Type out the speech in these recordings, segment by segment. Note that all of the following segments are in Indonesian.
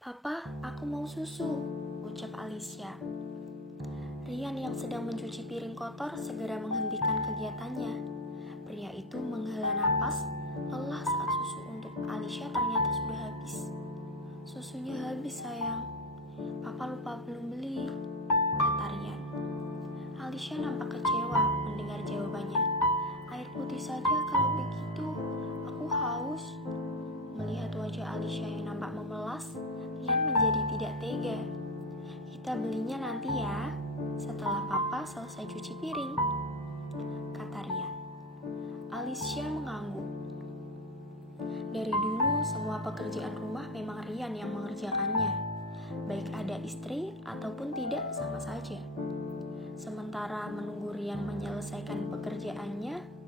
"Papa, aku mau susu," ucap Alicia. Rian yang sedang mencuci piring kotor segera menghentikan kegiatannya. Pria itu menghela napas, lelah saat susu untuk Alicia ternyata sudah habis. "Susunya habis, sayang. Papa lupa belum beli," kata Rian. Alicia nampak kecewa mendengar jawabannya. "Air putih saja kalau begitu, aku haus." Melihat wajah Alicia yang nampak memelas, Rian menjadi tidak tega. "Kita belinya nanti ya, setelah Papa selesai cuci piring," kata Rian. Alicia mengangguk. Dari dulu semua pekerjaan rumah memang Rian yang mengerjakannya. Baik ada istri ataupun tidak sama saja. Sementara menunggu Rian menyelesaikan pekerjaannya,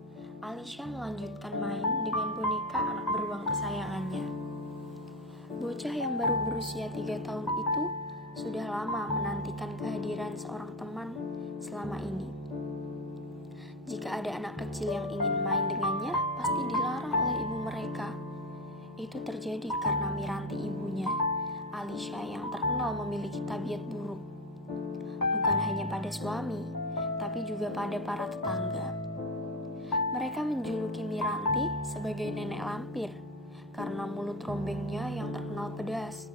Alicia melanjutkan main dengan boneka anak beruang kesayangannya. Bocah yang baru berusia 3 tahun itu sudah lama menantikan kehadiran seorang teman selama ini. Jika ada anak kecil yang ingin main dengannya, pasti dilarang oleh ibu mereka. Itu terjadi karena Miranti ibunya, Alicia, yang terkenal memiliki tabiat buruk. Bukan hanya pada suami, tapi juga pada para tetangga. Mereka menjuluki Miranti sebagai nenek lampir karena mulut rombengnya yang terkenal pedas.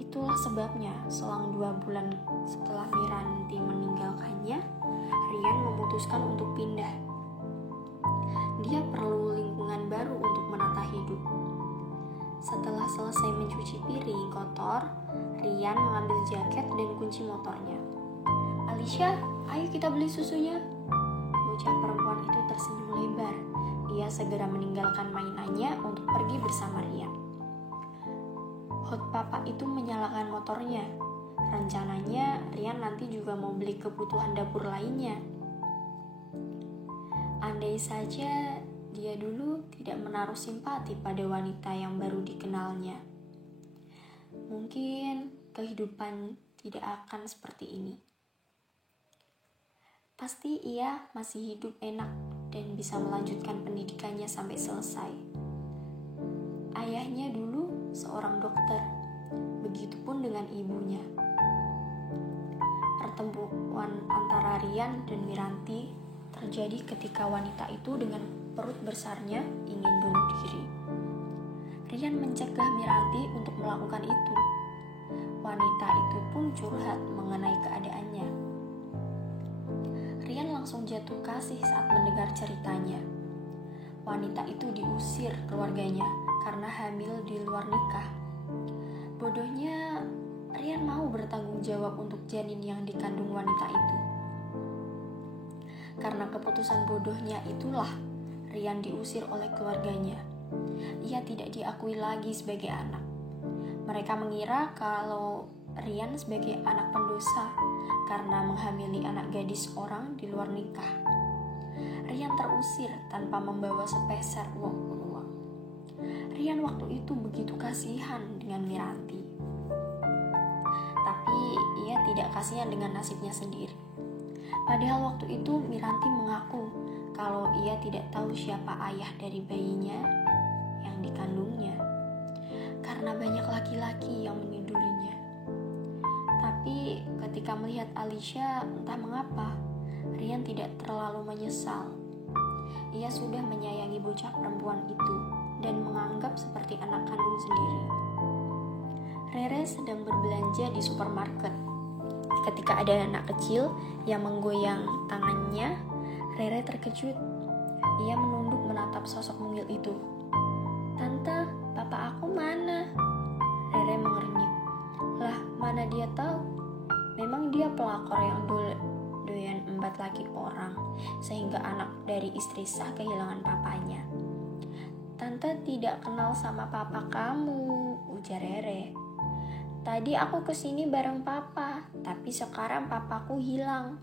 Itulah sebabnya selang 2 bulan setelah Miranti meninggalkannya, Rian memutuskan untuk pindah. Dia perlu lingkungan baru untuk menata hidup. Setelah selesai mencuci piring kotor, Rian mengambil jaket dan kunci motornya. "Alicia, ayo kita beli susunya." Bocah perempuan itu tersenyum lebar. Ia segera meninggalkan mainannya untuk pergi bersama Rian. Hot Papa itu menyalakan motornya. Rencananya Rian nanti juga mau beli kebutuhan dapur lainnya. Andai saja dia dulu tidak menaruh simpati pada wanita yang baru dikenalnya, mungkin kehidupan tidak akan seperti ini. Pasti ia masih hidup enak dan bisa melanjutkan pendidikannya sampai selesai. Ayahnya dulu seorang dokter, begitupun dengan ibunya. Pertemuan antara Rian dan Miranti terjadi ketika wanita itu dengan perut besarnya ingin bunuh diri. Rian mencegah Miranti untuk melakukan itu. Wanita itu pun curhat mengenai keadaannya. Rian langsung jatuh kasih saat mendengar ceritanya. Wanita itu diusir keluarganya karena hamil di luar nikah. Bodohnya, Rian mau bertanggung jawab untuk janin yang dikandung wanita itu. Karena keputusan bodohnya itulah, Rian diusir oleh keluarganya. Ia tidak diakui lagi sebagai anak. Mereka mengira kalau Rian sebagai anak pendosa karena menghamili anak gadis orang di luar nikah. Rian terusir tanpa membawa sepeser uang. Rian waktu itu begitu kasihan dengan Miranti. Tapi ia tidak kasihan dengan nasibnya sendiri. Padahal waktu itu Miranti mengaku kalau ia tidak tahu siapa ayah dari bayinya yang dikandungnya, karena banyak laki-laki yang menyudulinya. Tapi ketika melihat Alicia, entah mengapa, Rian tidak terlalu menyesal. Ia sudah menyayangi bocah perempuan itu dan menganggap seperti anak kandung sendiri. Rere sedang berbelanja di supermarket. Ketika ada anak kecil yang menggoyang tangannya, Rere terkejut. Ia menunduk menatap sosok mungil itu. "Tante, papa aku mana?" Rere mengernyit. "Lah, mana dia tahu? Memang dia pelakor yang doyan embat laki orang, sehingga anak dari istri sah kehilangan papanya." "Tante tidak kenal sama papa kamu," ujar Rere. "Tadi aku kesini bareng papa, tapi sekarang papaku hilang."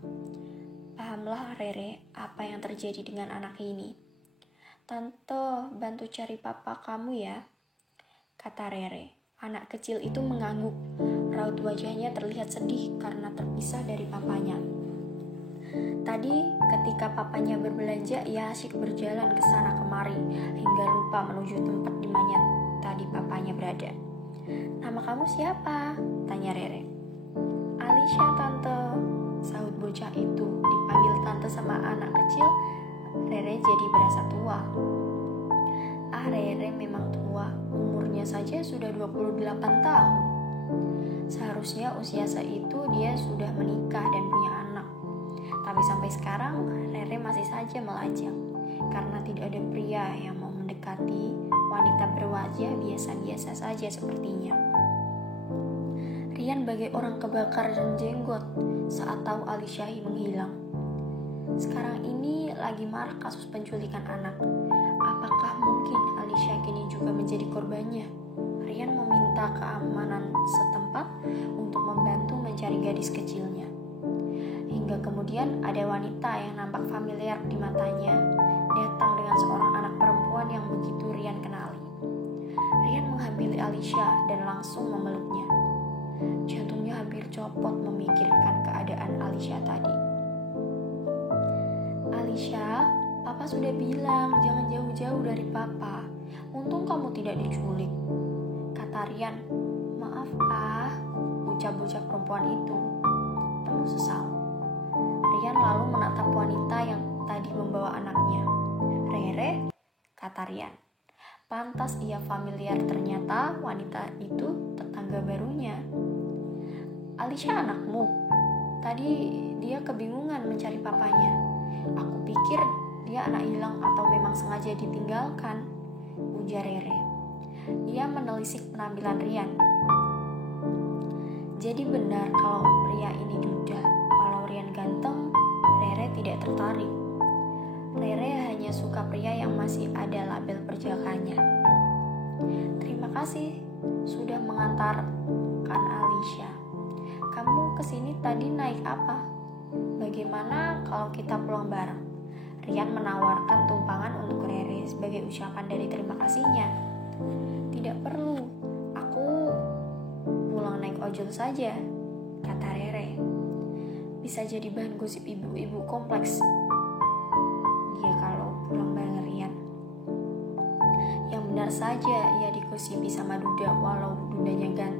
Pahamlah Rere apa yang terjadi dengan anak ini. "Tante, bantu cari papa kamu ya," kata Rere. Anak kecil itu mengangguk. Raut wajahnya terlihat sedih karena terpisah dari papanya. Tadi ketika papanya berbelanja, ia asyik berjalan ke sana kemari hingga lupa menuju tempat di mana tadi papanya berada. "Nama kamu siapa?" tanya Rere. "Alicia, tante," sahut bocah itu. Dipanggil tante sama anak kecil, Rere jadi berasa tua. Rere memang tua, umurnya saja sudah 28 tahun. Seharusnya usia seitu dia sudah menikah dan punya anak. Tapi sampai sekarang Rere masih saja melajang karena tidak ada pria yang mau mendekati wanita berwajah biasa-biasa saja sepertinya. Rian bagai orang kebakar dan jenggot saat tahu Alicia menghilang. Sekarang ini lagi marak kasus penculikan anak. Apakah mungkin Alicia kini juga menjadi korbannya? Rian meminta keamanan setempat untuk membantu mencari gadis kecilnya. Hingga kemudian ada wanita yang nampak familiar di matanya datang dengan seorang anak perempuan yang begitu Rian kenali. Rian menghampiri Alicia dan langsung memeluknya. Jantungnya hampir copot memikirkan keadaan Alicia tadi. "Alicia, Papa sudah bilang jangan jauh-jauh dari Papa. Untung kamu tidak diculik," kata Rian. "Maaf, ucap bocah perempuan itu penuh sesal. Rian lalu menatap wanita yang tadi membawa anaknya. "Rere," kata Rian. Pantas ia familiar, ternyata wanita itu tetangga barunya. "Alicia anakmu? Tadi dia kebingungan mencari papanya. Aku pikir dia anak hilang atau memang sengaja ditinggalkan," ujar Rere. Ia menelisik penampilan Rian. Jadi benar kalau pria ini duda. Walau Rian ganteng, Rere tidak tertarik. Rere hanya suka pria yang masih ada label perjakanya. "Terima kasih sudah mengantarkan Alicia. Kamu kesini tadi naik apa? Bagaimana kalau kita pulang bareng?" Rian menawarkan tumpangan untuk Rere sebagai ucapan dari terima kasihnya. "Tidak perlu, aku pulang naik ojol saja," kata Rere. "Bisa jadi bahan gosip ibu-ibu kompleks dia kalau pulang bareng Rian." Yang benar saja ia digosipi sama Duda walau Dudanya ganteng.